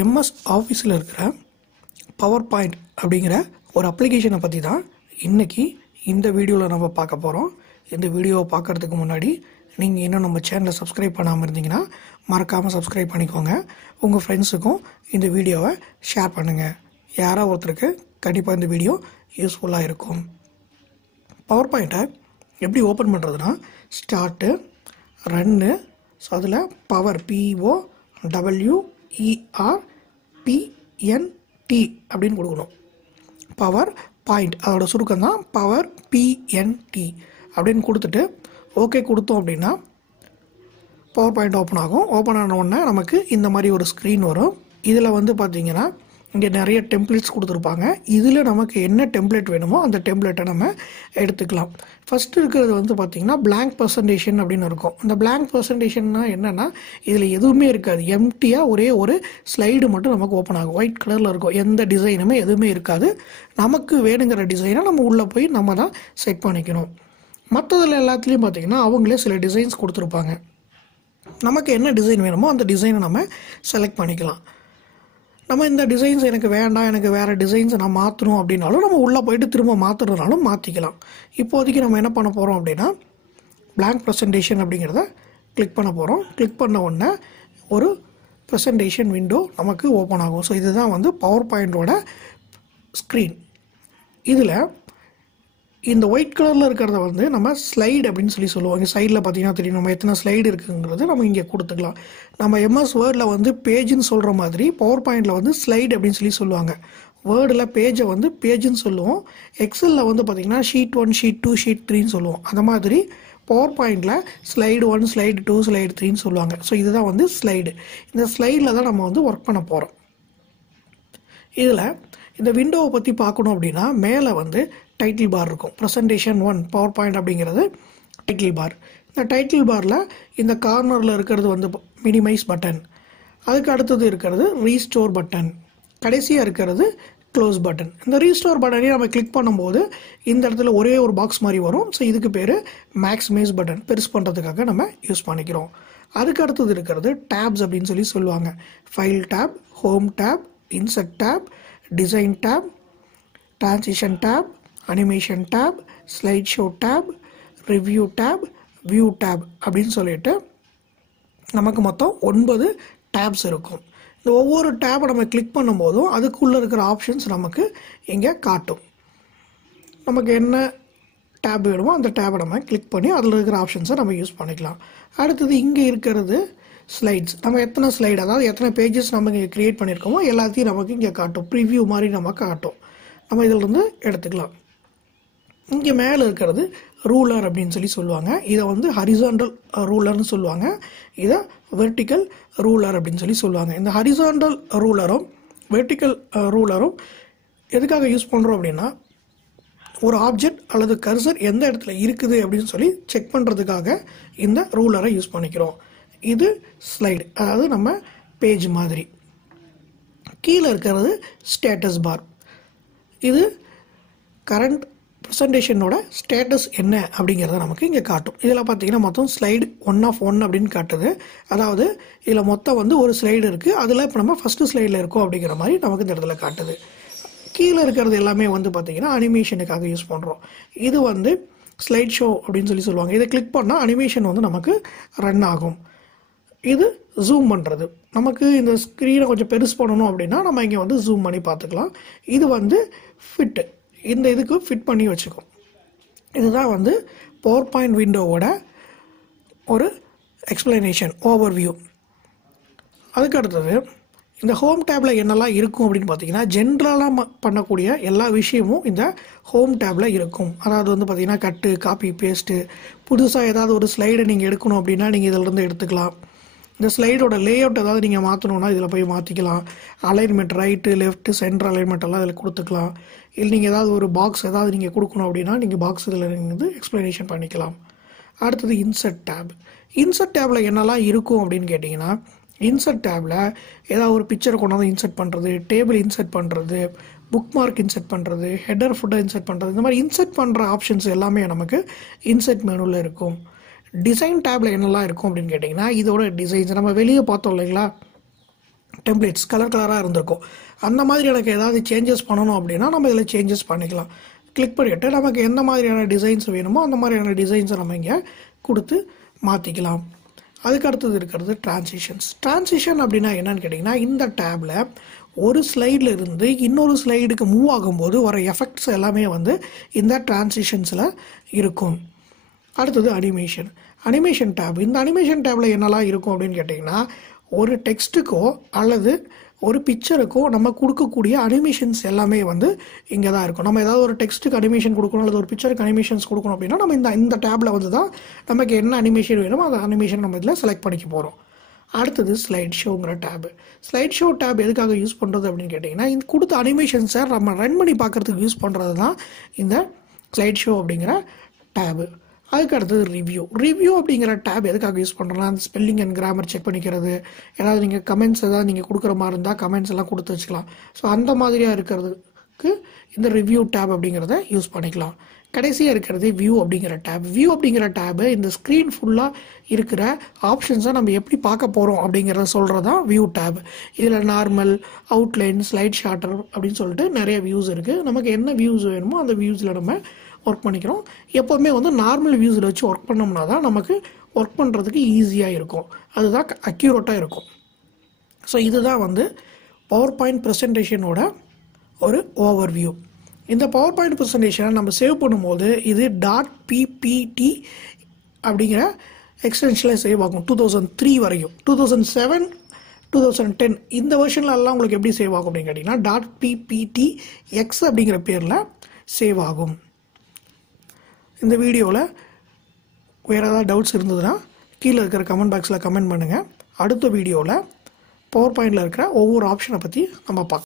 MS ஆஃபீஸில் இருக்கிற PowerPoint அப்படிங்கிற ஒரு அப்ளிகேஷனை பற்றி தான் இன்றைக்கி இந்த வீடியோவில் நம்ம பார்க்க போகிறோம். இந்த வீடியோவை பார்க்குறதுக்கு முன்னாடி நீங்கள் இன்னும் நம்ம சேனலை சப்ஸ்கிரைப் பண்ணாமல் இருந்தீங்கன்னா மறக்காமல் சப்ஸ்கிரைப் பண்ணிக்கோங்க. உங்கள் ஃப்ரெண்ட்ஸுக்கும் இந்த வீடியோவை ஷேர் பண்ணுங்கள். யாரோ ஒருத்தருக்கு கண்டிப்பாக இந்த வீடியோ யூஸ்ஃபுல்லாக இருக்கும். PowerPoint-ஐ எப்படி ஓப்பன் பண்ணுறதுனா ஸ்டார்ட்டு ரன்னு, ஸோ அதில் பவர் POWERPNT அப்படின்னு கொடுக்கணும். பவர் பாயிண்ட் அதோட சுருக்கம் தான் பவர் PNT அப்படின்னு கொடுத்துட்டு ஓகே கொடுத்தோம் அப்படின்னா PowerPoint ஓப்பன் ஆகும். ஓப்பன் ஆன உடனே நமக்கு இந்த மாதிரி ஒரு ஸ்க்ரீன் வரும். இதில் வந்து பார்த்திங்கன்னா இங்கே நிறைய டெம்ப்ளேட்ஸ் கொடுத்துருப்பாங்க. இதில் நமக்கு என்ன டெம்ப்ளேட் வேணுமோ அந்த டெம்ப்ளேட்டை நம்ம எடுத்துக்கலாம். ஃபஸ்ட்டு இருக்கிறது வந்து பார்த்திங்கன்னா blank presentation அப்படின்னு இருக்கும். இந்த blank presentationனா என்னென்னா இதில் எதுவுமே இருக்காது, எம்டியாக ஒரே ஒரு ஸ்லைடு மட்டும் நமக்கு ஓப்பன் ஆகும். ஒயிட் கலரில் இருக்கும், எந்த டிசைனுமே எதுவுமே இருக்காது. நமக்கு வேணுங்கிற டிசைனை நம்ம உள்ளே போய் நம்ம தான் செட் பண்ணிக்கணும். மற்றதில் எல்லாத்துலேயும் பார்த்திங்கன்னா அவங்களே சில டிசைன்ஸ் கொடுத்துருப்பாங்க. நமக்கு என்ன டிசைன் வேணுமோ அந்த டிசைனை நம்ம செலக்ட் பண்ணிக்கலாம். நம்ம இந்த டிசைன்ஸ் எனக்கு வேண்டாம், எனக்கு வேறு டிசைன்ஸை நான் மாற்றணும் அப்படின்னாலும் நம்ம உள்ளே போயிட்டு திரும்ப மாற்றுறதுனாலும் மாற்றிக்கலாம். இப்போதைக்கு நம்ம என்ன பண்ண போகிறோம் அப்படின்னா blank presentation அப்படிங்கிறத கிளிக் பண்ண போகிறோம். கிளிக் பண்ண உடனே ஒரு ப்ரெசன்டேஷன் விண்டோ நமக்கு ஓப்பன் ஆகும். ஸோ இதுதான் வந்து PowerPoint-ஓட ஸ்க்ரீன். இதில் இந்த ஒயிட் கலரில் இருக்கிறத வந்து நம்ம ஸ்லைடு அப்படின்னு சொல்லுவோம். இங்கே சைடில் பார்த்தீங்கன்னா தெரியும் நம்ம எத்தனை ஸ்லைடு இருக்குங்கிறது நம்ம இங்கே கொடுத்துக்கலாம். நம்ம MS வேர்டில் வந்து பேஜுன்னு சொல்கிற மாதிரி PowerPoint-ல் வந்து ஸ்லைடு அப்படின்னு சொல்லுவாங்க. வேர்டில் பேஜை வந்து பேஜுன்னு சொல்லுவோம். எக்ஸலில் வந்து பார்த்திங்கன்னா ஷீட் 1, ஷீட் 2, ஷீட் 3ன்னு சொல்லுவோம். அந்த மாதிரி PowerPoint-ல் ஸ்லைடு 1, ஸ்லைடு 2, ஸ்லைடு 3ன்னு சொல்லுவாங்க. ஸோ இதுதான் வந்து ஸ்லைடு. இந்த ஸ்லைடில் தான் நம்ம வந்து ஒர்க் பண்ண போகிறோம். இதில் இந்த விண்டோவை பற்றி பார்க்கணும் அப்படின்னா மேலே வந்து டைட்டில் பார் இருக்கும். ப்ரெசன்டேஷன் 1 PowerPoint அப்படிங்கிறது டைட்டில் பார். இந்த டைட்டில் பாரில் இந்த கார்னரில் இருக்கிறது வந்து மினிமைஸ் பட்டன், அதுக்கு அடுத்தது இருக்கிறது ரீஸ்டோர் பட்டன், கடைசியாக இருக்கிறது க்ளோஸ் பட்டன். இந்த ரீஸ்டோர் பட்டனையும் நம்ம கிளிக் பண்ணும்போது இந்த இடத்துல ஒரே ஒரு பாக்ஸ் மாதிரி வரும். ஸோ இதுக்கு பேர் மேக்ஸிமைஸ் பட்டன், பெருசு பண்ணுறதுக்காக நம்ம யூஸ் பண்ணிக்கிறோம். அதுக்கு அடுத்தது இருக்கிறது டேப்ஸ் அப்படின்னு சொல்லுவாங்க. File tab, home tab, insert tab, design tab, transition tab, animation tab, slide show tab, review tab, view tab அப்படின்னு சொல்லிட்டு நமக்கு மொத்தம் 9 டேப்ஸ் இருக்கும். இந்த ஒவ்வொரு டேப்பை நம்ம கிளிக் பண்ணும்போதும் அதுக்குள்ளே இருக்கிற ஆப்ஷன்ஸ் நமக்கு இங்கே காட்டும். நமக்கு என்ன டேப் வேணுமோ அந்த டேப்பை நம்ம கிளிக் பண்ணி அதில் இருக்கிற ஆப்ஷன்ஸை நம்ம யூஸ் பண்ணிக்கலாம். அடுத்தது இங்கே இருக்கிறது ஸ்லைட்ஸ். நம்ம எத்தனை ஸ்லைடு, அதாவது எத்தனை பேஜஸ் நம்ம இங்கே க்ரியேட் பண்ணியிருக்கோமோ எல்லாத்தையும் நமக்கு இங்கே காட்டும். ப்ரிவ்யூ மாதிரி நம்ம காட்டும். நம்ம இதிலிருந்து எடுத்துக்கலாம். இங்கே மேலே இருக்கிறது ரூலர் அப்படின்னு சொல்லுவாங்க. இதை வந்து ஹரிசாண்டல் ரூலர்னு சொல்லுவாங்க. இதை வெர்டிக்கல் ரூலர் அப்படின்னு சொல்லுவாங்க. இந்த ஹரிசாண்டல் ரூலரும் வெர்டிக்கல் ரூலரும் எதுக்காக யூஸ் பண்ணுறோம் அப்படின்னா ஒரு ஆப்ஜெக்ட் அல்லது கர்சர் எந்த இடத்துல இருக்குது அப்படின்னு சொல்லி செக் பண்ணுறதுக்காக இந்த ரூலரை யூஸ் பண்ணிக்கிறோம். இது ஸ்லைடு, அதாவது நம்ம பேஜ் மாதிரி. கீழே இருக்கிறது ஸ்டேட்டஸ் பார். இது கரண்ட் ப்ரெசன்டேஷனோட ஸ்டேட்டஸ் என்ன அப்படிங்கிறத நமக்கு இங்கே காட்டும். இதில் பார்த்தீங்கன்னா மொத்தம் ஸ்லைடு 1 of 1 அப்படின்னு காட்டுது. அதாவது இதில் மொத்தம் வந்து ஒரு ஸ்லைடு இருக்குது. அதில் இப்போ நம்ம ஃபஸ்ட்டு ஸ்லைடில் இருக்கோம் அப்படிங்கிற மாதிரி நமக்கு இந்த இடத்துல காட்டுது. கீழே இருக்கிறது எல்லாமே வந்து பார்த்திங்கன்னா அனிமேஷனுக்காக யூஸ் பண்ணுறோம். இது வந்து ஸ்லைட் ஷோ அப்படின்னு சொல்லுவாங்க. இதை கிளிக் பண்ணால் அனிமேஷன் வந்து நமக்கு ரன் ஆகும். இது ஜூம் பண்ணுறது. நமக்கு இந்த ஸ்க்ரீனை கொஞ்சம் பெருசு பண்ணணும் அப்படின்னா நம்ம இங்கே வந்து ஜூம் பண்ணி பார்த்துக்கலாம். இது வந்து ஃபிட்டு, இந்த இதுக்கு ஃபிட் பண்ணி வச்சுக்கும். இதுதான் வந்து PowerPoint விண்டோவோட ஒரு எக்ஸ்பிளனேஷன், ஓவர்வியூ. அதுக்கு அடுத்தது இந்த ஹோம் டேப்பில் என்னெல்லாம் இருக்கும் அப்படின்னு பார்த்தீங்கன்னா ஜென்ரலாக பண்ணக்கூடிய எல்லா விஷயமும் இந்த ஹோம் டேப்பில் இருக்கும். அதாவது வந்து பார்த்திங்கன்னா கட்டு, காப்பி, பேஸ்ட்டு, புதுசாக ஏதாவது ஒரு ஸ்லைடை நீங்கள் எடுக்கணும் அப்படின்னா நீங்கள் இதிலிருந்து எடுத்துக்கலாம். இந்த ஸ்லைடோட லேஅவுட் ஏதாவது நீங்கள் மாற்றணுன்னா இதில் போய் மாற்றிக்கலாம். Alignment right, left, centre alignment எல்லாம் இதில் கொடுத்துக்கலாம். இல்லை நீங்கள் ஏதாவது ஒரு பாக்ஸ் ஏதாவது நீங்கள் கொடுக்கணும் அப்படின்னா நீங்கள் பாக்ஸ் இதில் நீங்கள் வந்து எக்ஸ்ப்ளனேஷன் பண்ணிக்கலாம். அடுத்தது இன்சர்ட் டேப். இன்சர்ட் டேப்பில் என்னெல்லாம் இருக்கும் அப்படின்னு கேட்டிங்கன்னா இன்சர்ட் டேப்பில் ஏதாவது ஒரு பிக்சரை கொண்டாந்து இன்சர்ட் பண்ணுறது, டேபிள் இன்சர்ட் பண்ணுறது, புக் மார்க் இன்சர்ட் பண்ணுறது, ஹெடர் ஃபுட்டை இன்சர்ட் பண்ணுறது, இந்த மாதிரி இன்சர்ட் பண்ணுற ஆப்ஷன்ஸ் எல்லாமே நமக்கு இன்சர்ட் மெனுவில் இருக்கும். டிசைன் டேப்பில் என்னெல்லாம் இருக்கும் அப்படின்னு கேட்டிங்கன்னா இதோட டிசைன்ஸ் நம்ம வெளியே பார்த்தோம் இல்லைங்களா, டெம்ப்ளேட்ஸ் கலராக இருந்திருக்கும். அந்த மாதிரி எனக்கு ஏதாவது சேஞ்சஸ் பண்ணணும் அப்படின்னா நம்ம இதில் சேஞ்சஸ் பண்ணிக்கலாம். கிளிக் பண்ணிவிட்டு நமக்கு எந்த மாதிரியான டிசைன்ஸ் வேணுமோ அந்த மாதிரியான டிசைன்ஸை நம்ம இங்கே கொடுத்து மாற்றிக்கலாம். அதுக்கு அடுத்தது இருக்கிறது ட்ரான்சிஷன் அப்படின்னா என்னன்னு கேட்டிங்கன்னா, இந்த டேபில் ஒரு ஸ்லைடில் இருந்து இன்னொரு ஸ்லைடுக்கு மூவ் ஆகும்போது வர எஃபெக்ட்ஸ் எல்லாமே வந்து இந்த ட்ரான்சிஷன்ஸில் இருக்கும். அடுத்தது அனிமேஷன் டேப். இந்த அனிமேஷன் டேபில் என்னெல்லாம் இருக்கும் அப்படின்னு கேட்டிங்கன்னா, ஒரு டெக்ஸ்ட்டுக்கோ அல்லது ஒரு பிக்சருக்கோ நம்ம கொடுக்கக்கூடிய அனிமேஷன்ஸ் எல்லாமே வந்து இங்கே தான் இருக்கும். நம்ம ஏதாவது ஒரு டெக்ஸ்ட்டுக்கு அனிமேஷன் கொடுக்கணும் அல்லது ஒரு பிக்சருக்கு அனிமேஷன்ஸ் கொடுக்கணும் அப்படின்னா நம்ம இந்த டேபில் வந்து தான் நமக்கு என்ன அனிமேஷன் வேணுமோ அந்த அனிமேஷன் நம்ம இதில் செலக்ட் பண்ணிக்க போகிறோம். அடுத்தது ஸ்லைட் ஷோங்கிற டேபு. ஸ்லைட் ஷோ டேப் எதுக்காக யூஸ் பண்ணுறது அப்படின்னு கேட்டிங்கன்னா, இந்த கொடுத்த அனிமேஷன்ஸை நம்ம ரன் பண்ணி பார்க்குறதுக்கு யூஸ் பண்ணுறது தான் இந்த ஸ்லைட் ஷோ அப்படிங்கிற டேபு. அதுக்கு அடுத்தது ரிவ்யூ அப்படிங்கிற டேப் எதுக்காக யூஸ் பண்ணுறோம்னா, அந்த ஸ்பெல்லிங் அண்ட் கிராமர் செக் பண்ணிக்கிறது, ஏதாவது நீங்கள் கமெண்ட்ஸ் ஏதாவது நீங்கள் கொடுக்குற மாதிரி இருந்தால் கமெண்ட்ஸ் எல்லாம் கொடுத்து வச்சுக்கலாம். ஸோ அந்த மாதிரியாக இருக்கிறதுக்கு இந்த ரிவ்யூ டேப் அப்படிங்கிறத யூஸ் பண்ணிக்கலாம். கடைசியாக இருக்கிறது வியூ அப்படிங்கிற டேபு இந்த ஸ்க்ரீன் ஃபுல்லாக இருக்கிற ஆப்ஷன்ஸை நம்ம எப்படி பார்க்க போகிறோம் அப்படிங்கிறத சொல்கிறது தான் வியூ டேப். இதில் நார்மல், அவுட்லைன், ஸ்லைட் ஷார்ட்டர் அப்படின்னு சொல்லிட்டு நிறைய வியூஸ் இருக்குது. நமக்கு என்ன வியூஸ் வேணுமோ அந்த வியூஸில் நம்ம ஒர்க் பண்ணிக்கிறோம். எப்போவுமே வந்து நார்மல் வியூஸில் வச்சு ஒர்க் பண்ணோம்னா தான் நமக்கு ஒர்க் பண்ணுறதுக்கு ஈஸியாக இருக்கும், அதுதான் அக்யூரேட்டாக இருக்கும். ஸோ இதுதான் வந்து பவர் பாயிண்ட் ப்ரெசன்டேஷனோட ஒரு ஓவர்வியூ. இந்த பவர் பாயிண்ட் ப்ரெசன்டேஷனை நம்ம சேவ் பண்ணும்போது இது .ppt அப்படிங்கிற எக்ஸ்டென்ஷனில் சேவ் ஆகும். 2003 வரையும், 2007, 2010 இந்த வெர்ஷன்லாம் உங்களுக்கு எப்படி சேவ் ஆகும் அப்படின்னு கேட்டிங்கன்னா .pptx அப்படிங்கிற பேரில் சேவ் ஆகும். இந்த வீடியோவில் வேறு ஏதாவது டவுட்ஸ் இருந்ததுன்னா கீழே இருக்கிற கமெண்ட் பாக்ஸில் கமெண்ட் பண்ணுங்கள். அடுத்த வீடியோவில் பவர் பாயிண்டில் இருக்கிற ஒவ்வொரு ஆப்ஷனை பற்றி நம்ம பார்க்கலாம்.